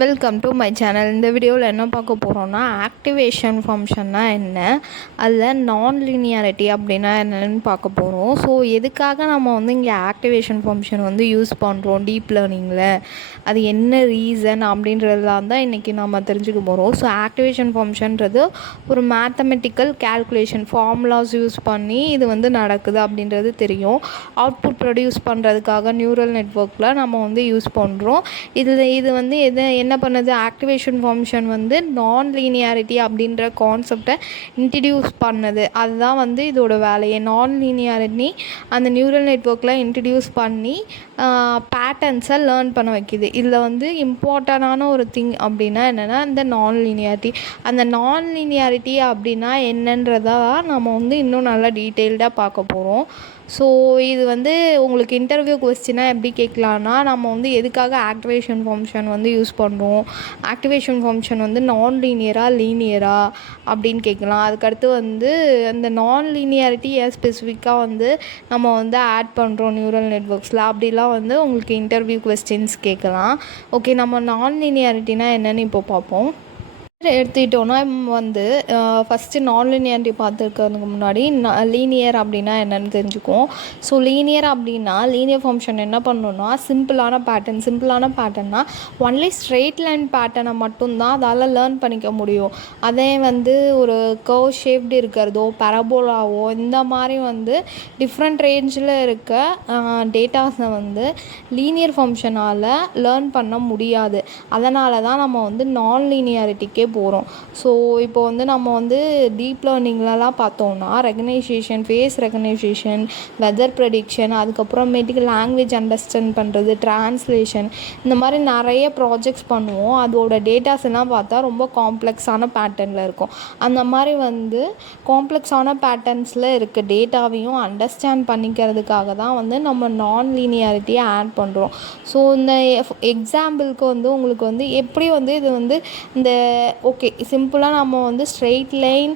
Welcome to my channel. இந்த வீடியோவில் என்ன பார்க்க போகிறோம்னா, ஆக்டிவேஷன் ஃபங்க்ஷன்னா என்ன, அதில் நான் லீனியாரிட்டி அப்படின்னா என்னென்னு பார்க்க போகிறோம். ஸோ எதுக்காக நம்ம வந்து இங்கே ஆக்டிவேஷன் ஃபங்க்ஷன் வந்து யூஸ் பண்ணுறோம் டீப் லேர்னிங்கில், அது என்ன ரீசன் அப்படின்றதுலாம் தான் இன்றைக்கி நம்ம தெரிஞ்சுக்க போகிறோம். ஸோ ஆக்டிவேஷன் ஃபங்க்ஷன்றது ஒரு மேத்தமெட்டிக்கல் கேல்குலேஷன் ஃபார்முலாஸ் யூஸ் பண்ணி இது வந்து நடக்குது அப்படின்றது தெரியும். அவுட்புட் ப்ரொடியூஸ் பண்ணுறதுக்காக நியூரல் நெட்வொர்க்கில் நம்ம வந்து யூஸ் பண்ணுறோம். இது வந்து என்ன பண்ணுது, ஆக்டிவேஷன் ஃபங்க்ஷன் வந்து நான் லீனியாரிட்டி அப்படின்ற கான்செப்டை இன்ட்ரடியூஸ் பண்ணுது. அதுதான் வந்து இதோட வேலையை. நான் லீனியாரிட்டி அந்த நியூரல் நெட்வொர்க்கில் இன்ட்ரடியூஸ் பண்ணி பேட்டர்ன்ஸை லேர்ன் பண்ண வைக்கிது. இதில் வந்து இம்பார்ட்டண்டான ஒரு திங் அப்படின்னா என்னென்னா, இந்த நான் லீனியாரிட்டி. அந்த நான் லீனியாரிட்டி அப்படின்னா என்னன்றதா நம்ம வந்து இன்னும் நல்லா டீட்டெயில்டாக பார்க்க போகிறோம். ஸோ இது வந்து உங்களுக்கு இன்டர்வியூ கொஸ்டினாக எப்படி கேட்கலான்னா, நம்ம வந்து எதுக்காக ஆக்டிவேஷன் ஃபங்க்ஷன் வந்து யூஸ் பண்ணுறோம், ஆக்டிவேஷன் ஃபங்க்ஷன் வந்து நான் லீனியரா அப்படின்னு கேட்கலாம். அதுக்கடுத்து வந்து அந்த நான் லீனியாரிட்டி ஸ்பெசிஃபிக்காக வந்து நம்ம வந்து ஆட் பண்ணுறோம் நியூரல் நெட்வொர்க்ஸில், அப்படிலாம் வந்து உங்களுக்கு இன்டர்வியூ கொஸ்டின்ஸ் கேட்கலாம். ஓகே, நம்ம நான் லீனியாரிட்டினா என்னென்னு இப்போ பார்ப்போம். எடுத்துக்கிட்டோன்னா வந்து ஃபஸ்ட்டு நான் லீனியாரிட்டி பார்த்துருக்கிறதுக்கு முன்னாடி லீனியர் அப்படின்னா என்னென்னு தெரிஞ்சுக்குவோம். ஸோ லீனியர் அப்படின்னா லீனியர் ஃபங்க்ஷன் என்ன பண்ணணுன்னா, சிம்பிளான பேட்டர்ன்னா ஒன்லி ஸ்ட்ரெயிட் லைன் பேட்டர்னை மட்டும்தான் அதால் லேர்ன் பண்ணிக்க முடியும். அதே வந்து ஒரு கர்வ் ஷேப்டு இருக்கிறதோ பரபோலாவோ இந்த மாதிரி வந்து டிஃப்ரெண்ட் ரேஞ்சில் இருக்க டேட்டாஸை வந்து லீனியர் ஃபங்க்ஷனால் லேர்ன் பண்ண முடியாது. அதனால தான் நம்ம வந்து நான் லீனியாரிட்டிக்கே போகிறோம். ஸோ இப்போ வந்து நம்ம வந்து டீப் லேர்னிங்லலாம் பார்த்தோம்னா recognition, face recognition, weather prediction, அதுக்கப்புறமேட்டுக்கு லாங்குவேஜ் அண்டர்ஸ்டாண்ட் பண்ணுறது, டிரான்ஸ்லேஷன், இந்த மாதிரி நிறைய ப்ராஜெக்ட்ஸ் பண்ணுவோம். அதோட டேட்டாஸ் எல்லாம் பார்த்தா ரொம்ப காம்ப்ளெக்ஸான பேட்டர்னில் இருக்கும். அந்த மாதிரி வந்து காம்ப்ளெக்ஸான பேட்டர்ன்ஸில் இருக்க டேட்டாவையும் அண்டர்ஸ்டாண்ட் பண்ணிக்கிறதுக்காக தான் வந்து நம்ம நான் லீனியாரிட்டியை ஆட் பண்ணுறோம். ஸோ இந்த எக்ஸாம்பிளுக்கு வந்து உங்களுக்கு வந்து எப்படி வந்து இது வந்து இந்த ஓகே சிம்பிளாக நம்ம வந்து ஸ்ட்ரெயிட் லைன்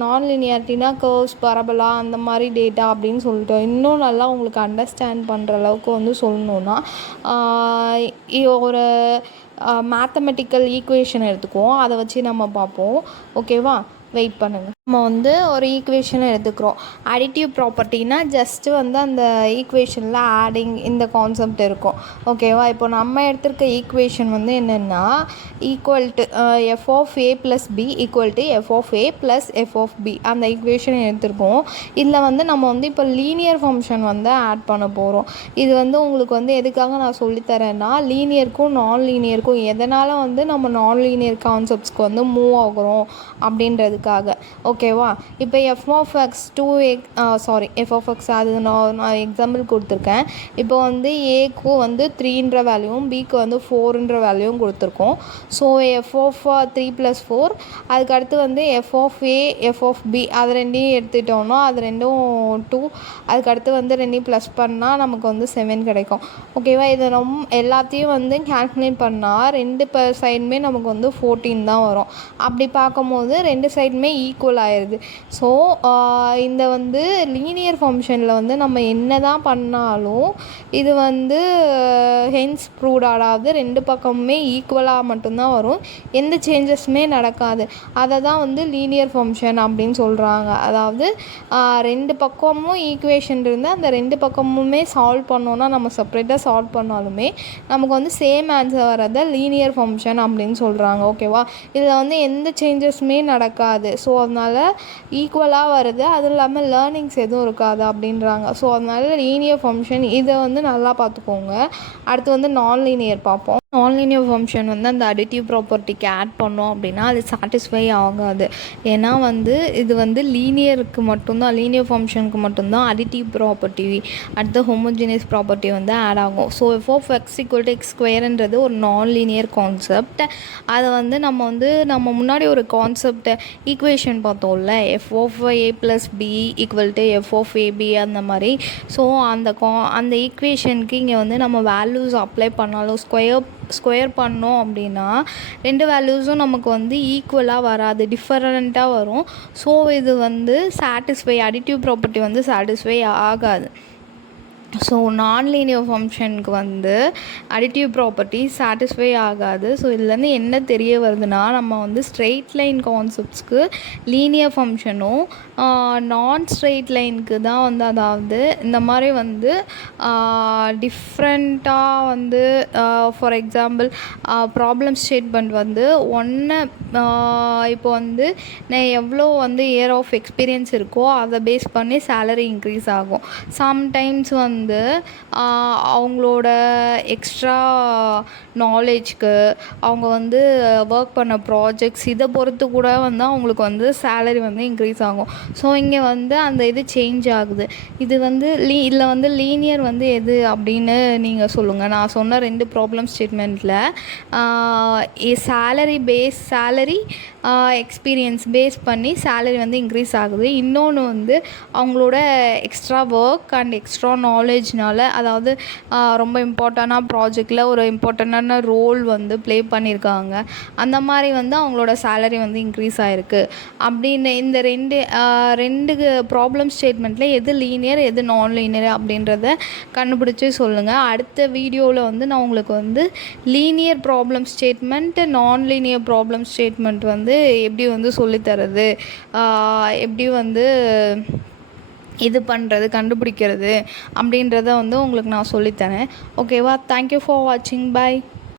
நான் லீனியாரிட்டினா கர்வ்ஸ், பரபலா அந்த மாதிரி டேட்டா அப்படின்னு சொல்லிட்டோம். இன்னும் நல்லா உங்களுக்கு அண்டர்ஸ்டாண்ட் பண்ணுற அளவுக்கு வந்து சொல்லணுன்னா ஒரு மேத்தமெட்டிக்கல் ஈக்குவேஷன் எடுத்துக்குவோம். அதை வச்சு நம்ம பார்ப்போம். ஓகேவா, வெயிட் பண்ணுங்கள். நம்ம வந்து ஒரு ஈக்குவேஷனை எடுத்துக்கிறோம். அடிட்டிவ் ப்ராப்பர்ட்டினா ஜஸ்ட்டு வந்து அந்த ஈக்குவேஷனில் ஆடிங் இந்த கான்செப்ட் இருக்கும். ஓகேவா, இப்போ நம்ம எடுத்திருக்க ஈக்குவேஷன் வந்து என்னென்னா equal to f of a plus b equal to f of a plus f of b அந்த ஈக்குவேஷனை எடுத்திருக்கோம். இதில் வந்து நம்ம வந்து இப்போ லீனியர் ஃபங்க்ஷன் வந்து ஆட் பண்ண போகிறோம். இது வந்து உங்களுக்கு வந்து எதுக்காக நான் சொல்லித்தரேன்னா, லீனியருக்கும் நான் லீனியருக்கும் எதனால் வந்து நம்ம நான் லீனியர் கான்செப்ட்ஸ்க்கு வந்து மூவ் ஆகுறோம் அப்படின்றதுக்காக. ஓகேவா, இப்போ f of x f of x அது நான் எக்ஸாம்பிள் கொடுத்துருக்கேன். இப்போ வந்து ஏக்கு வந்து 3ன்ற வேல்யூவும் பிக்கு வந்து 4ன்ற வேல்யூவும் கொடுத்துருக்கோம். ஸோ எஃப் ஆஃப் 3 + 4, அதுக்கடுத்து வந்து f of a f of b அது ரெண்டையும் எடுத்துட்டோம்னா அது ரெண்டும் 2, அதுக்கடுத்து வந்து ரெண்டையும் ப்ளஸ் பண்ணால் நமக்கு வந்து 7 கிடைக்கும். ஓகேவா, இதை எல்லாத்தையும் வந்து கேல்குலேட் பண்ணால் ரெண்டு சைடுமே நமக்கு வந்து 14 தான் வரும். அப்படி பார்க்கும்போது ரெண்டு சைடுமே ஈக்குவல் ஆயிடுது. ஸோ இந்த வந்து லீனியர் ஃபங்க்ஷனில் வந்து நம்ம என்ன தான் பண்ணாலும் இது வந்து ஹென்ஸ் ப்ரூவ்ட், அதாவது ரெண்டு பக்கமுமே ஈக்குவலாக மட்டும்தான் வரும், எந்த சேஞ்சஸுமே நடக்காது. அதை தான் வந்து லீனியர் ஃபங்க்ஷன் அப்படின்னு சொல்கிறாங்க. அதாவது ரெண்டு பக்கமும் ஈக்குவேஷன் இருந்தால் அந்த ரெண்டு பக்கமுமே சால்வ் பண்ணோன்னா, நம்ம செப்பரேட்டாக சால்வ் பண்ணாலுமே நமக்கு வந்து சேம் ஆன்சர் வரதை லீனியர் ஃபங்க்ஷன் அப்படின்னு சொல்கிறாங்க. ஓகேவா, இதில் வந்து எந்த சேஞ்சஸுமே நடக்காது. ஸோ அதனால் ஈக்குவலாக வருது, அதுவும் இல்லாமல் லேர்னிங்ஸ் எதுவும் இருக்காது அப்படின்றாங்க. ஸோ அதனால் லீனியர் ஃபங்க்ஷன் இதை வந்து நல்லா பார்த்துக்கோங்க. அடுத்து வந்து நான் லீனியர் பார்ப்போம். நான் லீனியர் ஃபங்க்ஷன் வந்து அந்த அடிட்டிவ் ப்ராப்பர்ட்டிக்கு ஆட் பண்ணோம் அப்படின்னா அது சாட்டிஸ்ஃபை ஆகாது. ஏன்னா வந்து இது வந்து லீனியருக்கு மட்டும்தான், லீனியர் ஃபங்க்ஷனுக்கு மட்டும்தான் அடிட்டிவ் ப்ராப்பர்ட்டி அடுத்த ஹோமோஜினியஸ் ப்ராப்பர்ட்டி வந்து ஆட் ஆகும். So f of x equal to x ஸ்கொயர்ன்றது ஒரு நான் லீனியர் கான்செப்ட். அதை வந்து நம்ம முன்னாடி ஒரு கான்செப்ட் ஈக்குவேஷன் பார்த்தோம்ல, f of a plus b equal to f of AB அந்த மாதிரி. ஸோ அந்த ஈக்குவேஷனுக்கு இங்கே வந்து நம்ம வேல்யூஸ் அப்ளை பண்ணாலும் ஸ்கொயர் பண்ணோம் அப்படின்னா ரெண்டு வேல்யூஸும் நமக்கு வந்து ஈக்குவலாக வராது, டிஃபரண்ட்டாக வரும். ஸோ இது வந்து அடிட்டிவ் ப்ராப்பர்ட்டி வந்து சாட்டிஸ்ஃபை ஆகாது. ஸோ நான்லீனியர் ஃபங்க்ஷனுக்கு வந்து அடிட்டிவ் ப்ராப்பர்ட்டி சாட்டிஸ்ஃபை ஆகாது. ஸோ இதுலேருந்து என்ன தெரிய வருதுன்னா, நம்ம வந்து ஸ்ட்ரெயிட் லைன் கான்செப்ட்ஸ்க்கு லீனியர் ஃபங்க்ஷனும் நான் ஸ்ட்ரெயிட் லைனுக்கு தான் வந்து, அதாவது இந்த மாதிரி வந்து டிஃப்ரெண்ட்டாக வந்து ஃபார் எக்ஸாம்பிள் ப்ராப்ளம் ஸ்டேட்மெண்ட் வந்து இப்போ வந்து நான் எவ்வளோ வந்து இயர் ஆஃப் எக்ஸ்பீரியன்ஸ் இருக்கோ அதை பேஸ் பண்ணி சேலரி இன்க்ரீஸ் ஆகும். சம்டைம்ஸ் வந்து அவங்களோட எக்ஸ்ட்ரா நாலேஜ்க்கு, அவங்க வந்து ஒர்க் பண்ண ப்ராஜெக்ட்ஸ் இதை பொறுத்து கூட வந்து அவங்களுக்கு வந்து சேலரி வந்து இன்க்ரீஸ் ஆகும். ஸோ இங்கே வந்து அந்த இது சேஞ்ச் ஆகுது. இது வந்து இதில் வந்து லீனியர் வந்து எது அப்படின்னு நீங்கள் சொல்லுங்கள். நான் சொன்ன 2 ப்ராப்ளம் ஸ்டேட்மெண்ட்டில் சேலரி எக்ஸ்பீரியன்ஸ் பேஸ் பண்ணி சேலரி வந்து இன்க்ரீஸ் ஆகுது. இன்னொன்று வந்து அவங்களோட எக்ஸ்ட்ரா ஒர்க் அண்ட் எக்ஸ்ட்ரா நாலேஜ்னால, அதாவது ரொம்ப இம்பார்ட்டண்டான ப்ராஜெக்டில் ஒரு இம்பார்ட்டண்டான ரோல் வந்து ப்ளே பண்ணியிருக்காங்க, அந்த மாதிரி வந்து அவங்களோட சேலரி வந்து இன்க்ரீஸ் ஆகிருக்கு. அப்படின்னு இந்த ரெண்டு ப்ராப்ளம் ஸ்டேட்மெண்ட்டில் எது லீனியர் எது நான் லீனியர் அப்படின்றத கண்டுபிடிச்சி சொல்லுங்கள். அடுத்த வீடியோவில் வந்து நான் உங்களுக்கு வந்து லீனியர் ப்ராப்ளம் ஸ்டேட்மெண்ட், நான் லீனியர் ப்ராப்ளம் ஸ்டேட்மெண்ட் வந்து எப்படி வந்து சொல்லித்தரது, எப்படி வந்து இது பண்ணுறது, கண்டுபிடிக்கிறது அப்படின்றத வந்து உங்களுக்கு நான் சொல்லித்தரேன். ஓகேவா? தேங்க்யூ ஃபார் வாட்சிங். பாய்.